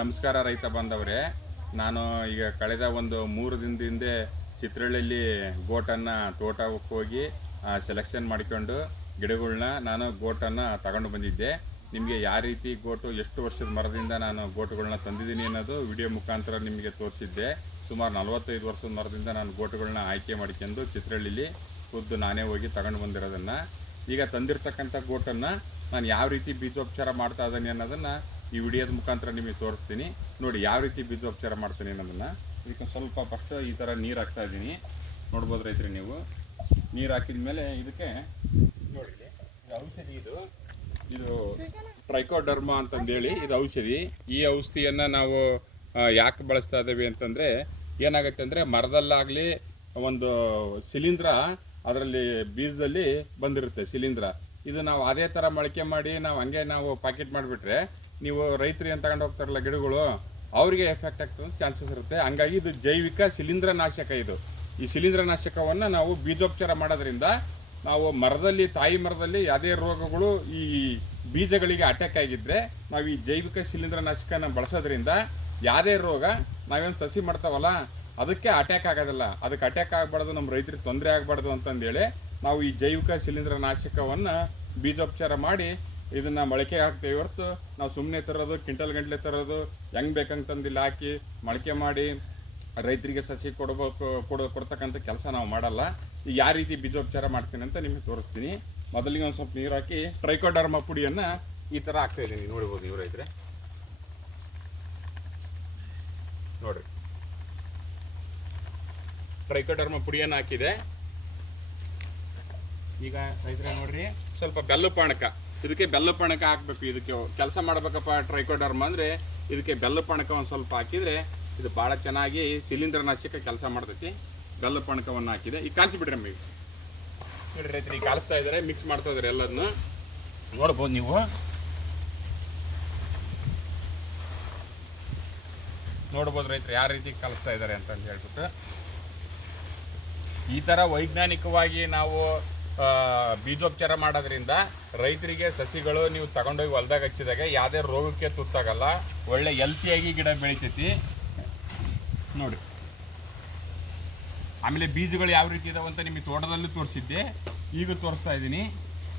ನಮಸ್ಕಾರ ರೈತ ಬಾಂಧವರೇ. ನಾನು ಈಗ ಕಳೆದ ಒಂದು ಮೂರು ದಿನದ ಹಿಂದೆ ಚಿತ್ರಹಳ್ಳಿಯಲ್ಲಿ ಗೋಟನ್ನು ತೋಟಕ್ಕೆ ಹೋಗಿ ಸೆಲೆಕ್ಷನ್ ಮಾಡಿಕೊಂಡು ಗಿಡಗಳನ್ನ ನಾನು ಗೋಟನ್ನು ತಗೊಂಡು ಬಂದಿದ್ದೆ. ನಿಮಗೆ ಯಾವ ರೀತಿ ಗೋಟು ಎಷ್ಟು ವರ್ಷದ ಮರದಿಂದ ನಾನು ಗೋಟುಗಳನ್ನ ತಂದಿದ್ದೀನಿ ಅನ್ನೋದು ವಿಡಿಯೋ ಮುಖಾಂತರ ನಿಮಗೆ ತೋರಿಸಿದ್ದೆ. ಸುಮಾರು ನಲವತ್ತೈದು ವರ್ಷದ ಮರದಿಂದ ನಾನು ಗೋಟುಗಳನ್ನ ಆಯ್ಕೆ ಮಾಡ್ಕೊಂಡು ಚಿತ್ರಹಳ್ಳಿಲಿ ಖುದ್ದು ನಾನೇ ಹೋಗಿ ತಗೊಂಡು ಬಂದಿರೋದನ್ನು. ಈಗ ತಂದಿರ್ತಕ್ಕಂಥ ಗೋಟನ್ನು ನಾನು ಯಾವ ರೀತಿ ಬೀಜೋಪಚಾರ ಮಾಡ್ತಾ ಇದ್ದೀನಿ ಅನ್ನೋದನ್ನು ಈ ವಿಡಿಯೋದ ಮುಖಾಂತರ ನಿಮಗೆ ತೋರಿಸ್ತೀನಿ. ನೋಡಿ, ಯಾವ ರೀತಿ ಬೀಜೋಪಚಾರ ಮಾಡ್ತೀನಿ ನಮ್ಮನ್ನು ಇದಕ್ಕೆ ಸ್ವಲ್ಪ ಫಸ್ಟ್ ಈ ಥರ ನೀರು ಹಾಕ್ತಾ ಇದ್ದೀನಿ. ನೋಡ್ಬೋದು ರೈತರಿ ನೀವು. ನೀರು ಹಾಕಿದ ಮೇಲೆ ಇದಕ್ಕೆ ನೋಡಿ ಔಷಧಿ ಇದು. ಇದು ಟ್ರೈಕೋಡರ್ಮ ಅಂತಂದೇಳಿ, ಇದು ಔಷಧಿ. ಈ ಔಷಧಿಯನ್ನು ನಾವು ಯಾಕೆ ಬಳಸ್ತಾ ಇದ್ದೀವಿ ಅಂತಂದರೆ, ಏನಾಗುತ್ತೆ ಅಂದರೆ ಮರದಲ್ಲಾಗಲಿ ಒಂದು ಶಿಲೀಂಧ್ರ ಅದರಲ್ಲಿ ಬೀಜದಲ್ಲಿ ಬಂದಿರುತ್ತೆ ಶಿಲೀಂಧ್ರ ಇದು ನಾವು ಅದೇ ಥರ ಮೊಳಕೆ ಮಾಡಿ ನಾವು ಹಂಗೆ ನಾವು ಪ್ಯಾಕೆಟ್ ಮಾಡಿಬಿಟ್ರೆ ನೀವು ರೈತರು ಏನು ತಗೊಂಡು ಹೋಗ್ತಾರಲ್ಲ ಗಿಡಗಳು, ಅವರಿಗೆ ಎಫೆಕ್ಟ್ ಆಗ್ತದೆ ಚಾನ್ಸಸ್ ಇರುತ್ತೆ. ಹಂಗಾಗಿ ಇದು ಜೈವಿಕ ಶಿಲೀಂಧ್ರ ನಾಶಕ ಇದು. ಈ ಶಿಲೀಂಧ್ರ ನಾಶಕವನ್ನು ನಾವು ಬೀಜೋಪಚಾರ ಮಾಡೋದ್ರಿಂದ ನಾವು ಮರದಲ್ಲಿ, ತಾಯಿ ಮರದಲ್ಲಿ ಯಾವುದೇ ರೋಗಗಳು ಈ ಬೀಜಗಳಿಗೆ ಅಟ್ಯಾಕ್ ಆಗಿದ್ರೆ ನಾವು ಈ ಜೈವಿಕ ಶಿಲೀಂಧ್ರ ನಾಶಕನ ಬಳಸೋದ್ರಿಂದ ಯಾವುದೇ ರೋಗ ನಾವೇನು ಸಸಿ ಮಾಡ್ತಾವಲ್ಲ, ಅದಕ್ಕೆ ಅಟ್ಯಾಕ್ ಆಗೋದಿಲ್ಲ. ಅದಕ್ಕೆ ಅಟ್ಯಾಕ್ ಆಗಬಾರ್ದು ನಮ್ಮ ರೈತರಿಗೆ ತೊಂದರೆ ಆಗಬಾರ್ದು ಅಂತಂದೇಳಿ ನಾವು ಈ ಜೈವಿಕ ಶಿಲೀಂಧ್ರ ನಾಶಕವನ್ನು ಬೀಜೋಪಚಾರ ಮಾಡಿ ಇದನ್ನ ಮೊಳಕೆ ಹಾಕ್ತೇವೆ ಹೊರತು ನಾವು ಸುಮ್ಮನೆ ತರೋದು ಕ್ವಿಂಟಲ್ ಗಂಟ್ಲೆ ತರೋದು, ಹೆಂಗ್ ಬೇಕಂತಂದಿಲ್ಲ ಹಾಕಿ ಮೊಳಕೆ ಮಾಡಿ ರೈತರಿಗೆ ಸಸಿ ಕೊಡಬೇಕು, ಕೊಡೋ, ಕೊಡ್ತಕ್ಕಂಥ ಕೆಲಸ ನಾವು ಮಾಡಲ್ಲ. ಈಗ ಯಾವ ರೀತಿ ಬೀಜೋಪಚಾರ ಮಾಡ್ತೀನಿ ಅಂತ ನಿಮಗೆ ತೋರಿಸ್ತೀನಿ. ಮೊದಲಿಗೆ ಒಂದು ಸ್ವಲ್ಪ ನೀರು ಹಾಕಿ ಟ್ರೈಕೋಡರ್ಮ ಪುಡಿಯನ್ನು ಈ ಥರ ಹಾಕ್ತಾ ಇದ್ದೀನಿ. ನೋಡ್ಬೋದು ನೀವು ರೈತರೆ ನೋಡ್ರಿ. ಟ್ರೈಕೋಡರ್ಮ ಪುಡಿಯನ್ನು ಹಾಕಿದೆ. ಈಗ ರೈತರ ನೋಡ್ರಿ. ಸ್ವಲ್ಪ ಬೆಲ್ಲ ಪಾಣಕ. ಇದಕ್ಕೆ ಬೆಲ್ಲ ಪಾಣಕ ಹಾಕ್ಬೇಕು. ಇದಕ್ಕೆ ಕೆಲಸ ಮಾಡ್ಬೇಕಪ್ಪ ಟ್ರೈಕೋಡರ್ಮ್ ಅಂದರೆ ಇದಕ್ಕೆ ಬೆಲ್ಲ ಪಾಣಕ ಒಂದು ಸ್ವಲ್ಪ ಹಾಕಿದರೆ ಇದು ಭಾಳ ಚೆನ್ನಾಗಿ ಶಿಲೀಂಧ್ರ ನಾಶಕ ಕೆಲಸ ಮಾಡ್ತೈತಿ. ಬೆಲ್ಲ ಪಾಣಕವನ್ನು ಹಾಕಿದೆ. ಈಗ ಕಾಲಿಸಿ ಬಿಡ್ರಿ ನಮಗೆ ನೋಡ್ರಿ ರೈತರು ಈಗ ಕಾಲಿಸ್ತಾ ಇದ್ದಾರೆ ಮಿಕ್ಸ್ ಮಾಡ್ತಾ ಇದ್ದಾರೆ ಎಲ್ಲದನ್ನು ನೋಡ್ಬೋದು ನೀವು. ನೋಡ್ಬೋದು ರೈತರು ಯಾವ ರೀತಿ ಕಲಿಸ್ತಾ ಇದ್ದಾರೆ ಅಂತಂದು ಹೇಳ್ಬಿಟ್ಟು. ಈ ಥರ ವೈಜ್ಞಾನಿಕವಾಗಿ ನಾವು ಬೀಜೋಪಚಾರ ಮಾಡೋದ್ರಿಂದ ರೈತರಿಗೆ ಸಸಿಗಳು ನೀವು ತಗೊಂಡೋಗಿ ಹೊಲ್ದಾಗ ಹಚ್ಚಿದಾಗ ಯಾವುದೇ ರೋಗಕ್ಕೆ ತುತ್ತಾಗಲ್ಲ. ಒಳ್ಳೆ ಹೆಲ್ತಿಯಾಗಿ ಗಿಡ ಬೆಳಿತೈತಿ. ನೋಡಿ. ಆಮೇಲೆ ಬೀಜಗಳು ಯಾವ ರೀತಿ ಇದಾವೆ ಅಂತ ನಿಮಗೆ ತೋಟದಲ್ಲೂ ತೋರಿಸಿದ್ದೆ. ಈಗ ತೋರಿಸ್ತಾ ಇದ್ದೀನಿ.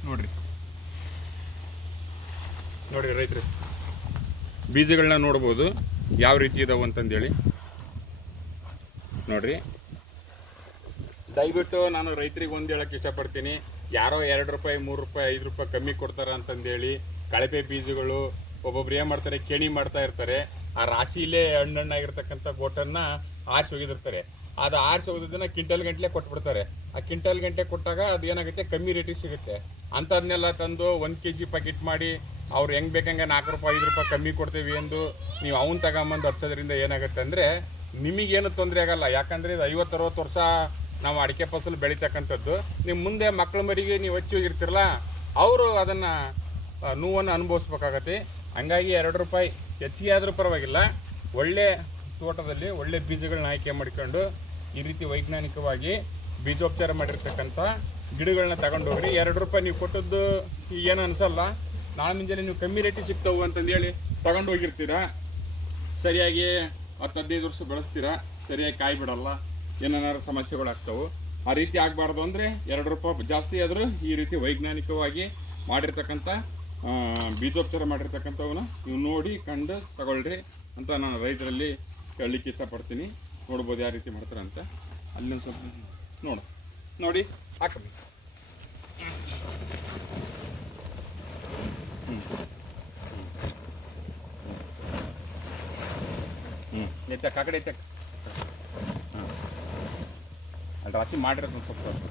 ನೋಡ್ರಿ. ನೋಡಿ ರೈತರು. ಬೀಜಗಳನ್ನ ನೋಡ್ಬೋದು. ಯಾವ ರೀತಿ ಇದಾವೆ ಅಂತಂದೇಳಿ. ನೋಡ್ರಿ. ದಯವಿಟ್ಟು ನಾನು ರೈತರಿಗೆ ಒಂದು ಹೇಳಕ್ಕೆ ಇಷ್ಟಪಡ್ತೀನಿ. ಯಾರೋ ಎರಡು ರೂಪಾಯಿ, ಮೂರು ರೂಪಾಯಿ, ಐದು ರೂಪಾಯಿ ಕಮ್ಮಿ ಕೊಡ್ತಾರೆ ಅಂತಂದೇಳಿ ಕಳಪೆ ಬೀಜಗಳು ಒಬ್ಬೊಬ್ರು ಏನು ಮಾಡ್ತಾರೆ, ಕೆಣಿ ಮಾಡ್ತಾ ಇರ್ತಾರೆ. ಆ ರಾಶಿಲೇ ಹಣ್ಣಣ್ಣಾಗಿರ್ತಕ್ಕಂಥ ಗೋಟನ್ನು ಆರಿಸಿ ಹೋಗಿದಿರ್ತಾರೆ ಅದು ಆರಿಸಿ ಹೋಗೋದನ್ನ ಕ್ವಿಂಟಲ್ ಗಂಟಲೆ ಕೊಟ್ಬಿಡ್ತಾರೆ. ಆ ಕ್ವಿಂಟಲ್ ಗಂಟೆ ಕೊಟ್ಟಾಗ ಅದು ಏನಾಗುತ್ತೆ, ಕಮ್ಮಿ ರೇಟಿಗೆ ಸಿಗುತ್ತೆ. ಅಂಥದ್ನೆಲ್ಲ ತಂದು ಒಂದು ಕೆ ಜಿ ಪ್ಯಾಕೆಟ್ ಮಾಡಿ ಅವ್ರು ಹೆಂಗೆ ಬೇಕಂಗೆ ನಾಲ್ಕು ರೂಪಾಯಿ, ಐದು ರೂಪಾಯಿ ಕಮ್ಮಿ ಕೊಡ್ತೀವಿ ಎಂದು ನೀವು ಅವ್ನು ತಗೊಂಬಂದು ಹಚ್ಚೋದ್ರಿಂದ ಏನಾಗುತ್ತೆ ಅಂದರೆ ನಿಮಗೇನು ತೊಂದರೆ ಆಗಲ್ಲ. ಯಾಕಂದರೆ ಇದು ಐವತ್ತು, ಅರವತ್ತು ವರ್ಷ ನಾವು ಅಡಿಕೆ ಫಸಲು ಬೆಳೀತಕ್ಕಂಥದ್ದು ನಿಮ್ಮ ಮುಂದೆ ಮಕ್ಕಳ ಮರಿಗೆ ನೀವು ಹಚ್ಚಿ ಹೋಗಿರ್ತಿರಲ್ಲ, ಅವರು ಅದನ್ನು ನೋವನ್ನು ಅನುಭವಿಸ್ಬೇಕಾಗತ್ತೆ. ಹಂಗಾಗಿ ಎರಡು ರೂಪಾಯಿ ಹೆಚ್ಚಿಗೆ ಆದರೂ ಪರವಾಗಿಲ್ಲ, ಒಳ್ಳೆ ತೋಟದಲ್ಲಿ ಒಳ್ಳೆ ಬೀಜಗಳನ್ನ ಆಯ್ಕೆ ಮಾಡಿಕೊಂಡು ಈ ರೀತಿ ವೈಜ್ಞಾನಿಕವಾಗಿ ಬೀಜೋಪಚಾರ ಮಾಡಿರ್ತಕ್ಕಂಥ ಗಿಡಗಳನ್ನ ತಗೊಂಡು ಹೋಗ್ರಿ ಎರಡು ರೂಪಾಯಿ ನೀವು ಕೊಟ್ಟದ್ದು ಏನು ಅನಿಸಲ್ಲ. ನಾಳೆ ಮುಂಜಾನೆ ನೀವು ಕಮ್ಮಿ ರೇಟಿಗೆ ಸಿಗ್ತಾವು ಅಂತಂದೇಳಿ ತಗೊಂಡು ಹೋಗಿರ್ತೀರಾ ಸರಿಯಾಗಿ ಹತ್ತು ಹದಿನೈದು ವರ್ಷ ಬೆಳೆಸ್ತೀರಾ. ಸರಿಯಾಗಿ ಕಾಯಿ ಬಿಡಲ್ಲ ಏನಾರು ಸಮಸ್ಯೆಗಳಾಗ್ತವೆ ಆ ರೀತಿ ಆಗಬಾರ್ದು ಅಂದರೆ ಎರಡು ರೂಪಾಯಿ ಜಾಸ್ತಿ ಆದರೂ ಈ ರೀತಿ ವೈಜ್ಞಾನಿಕವಾಗಿ ಮಾಡಿರ್ತಕ್ಕಂಥ ಆ, ಬೀಜೋಪಚಾರ ಮಾಡಿರ್ತಕ್ಕಂಥವನ್ನ ನೀವು ನೋಡಿ ಕಂಡು ತಗೊಳ್ರಿ ಅಂತ ನಾನು ರೈತರಲ್ಲಿ ಹೇಳಲಿಕ್ಕೆ ಇಷ್ಟಪಡ್ತೀನಿ. ನೋಡ್ಬೋದು ಯಾವ ರೀತಿ ಮಾಡ್ತಾರೆ ಅಂತ ಅಲ್ಲಿ ಸ್ವಲ್ಪ ನೋಡು. ನೋಡಿ ಹಾಕಬೇಕು ಹ್ಞೂ ಆ ಕಡೆ ಎತ್ತಕ್ಕ ಹಾಂ ಅಲ್ಲಿ ರಾಶಿ ಮಾಡಿರೋದು ಒಂದು ಸ್ವಲ್ಪ ತೋರಿಸು.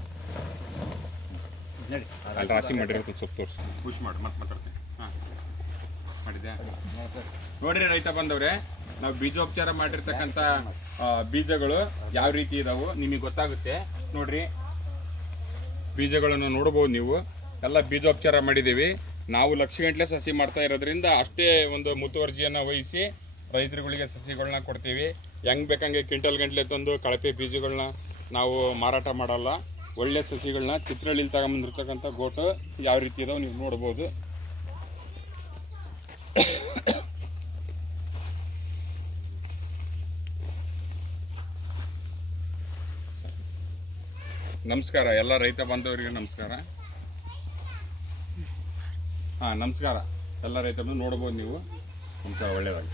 ನೋಡಿ. ಅಲ್ಲಿ ರಾಶಿ ಮಾಡಿರೋದು ಒಂದು ಸ್ವಲ್ಪ ತೋರಿಸು. ಖುಷಿ ಮಾಡಿ ಮತ್ತೆ ಮಾತಾಡ್ತೀನಿ. ಹಾಂ. ಮಾಡಿದೆ ನೋಡಿರಿ ರೈತ ಬಂದವ್ರೆ ನಾವು ಬೀಜೋಪಚಾರ ಮಾಡಿರ್ತಕ್ಕಂಥ ಬೀಜಗಳು ಯಾವ ರೀತಿ ಇದಾವು ನಿಮಗೆ ಗೊತ್ತಾಗುತ್ತೆ. ನೋಡ್ರಿ. ಬೀಜಗಳನ್ನು ನೋಡ್ಬೋದು ನೀವು. ಎಲ್ಲ ಬೀಜೋಪಚಾರ ಮಾಡಿದ್ದೀವಿ. ನಾವು ಲಕ್ಷ ಗಂಟಲೆ ಸಸಿ ಮಾಡ್ತಾ ಇರೋದ್ರಿಂದ ಅಷ್ಟೇ ಒಂದು ಮುತುವರ್ಜಿಯನ್ನು ವಹಿಸಿ ರೈತರುಗಳಿಗೆ ಸಸಿಗಳನ್ನ ಕೊಡ್ತೀವಿ. ಹೆಂಗೆ ಬೇಕಂಗೆ ಕ್ವಿಂಟಲ್ ಗಂಟಲೆ ತಂದು ಕಳಪೆ ಬೀಜಗಳನ್ನ ನಾವು ಮಾರಾಟ ಮಾಡಲ್ಲ. ಒಳ್ಳೆ ಸಸಿಗಳನ್ನ ಚಿತ್ರಳ್ಳಿಲಿ ತಗೊಂಬಂದಿರ್ತಕ್ಕಂಥ ಗೋಟು ಯಾವ ರೀತಿ ಇದಾವೆ ನೀವು ನೋಡ್ಬೋದು. ನಮಸ್ಕಾರ, ಎಲ್ಲ ರೈತ ಬಂದವರಿಗೆ ನಮಸ್ಕಾರ. ಹಾಂ, ನಮಸ್ಕಾರ. ಎಲ್ಲ ರೈತರನ್ನು ನೋಡ್ಬೋದು ನೀವು. ನಮಸ್ಕಾರ ಒಳ್ಳೆಯದಾಗಿ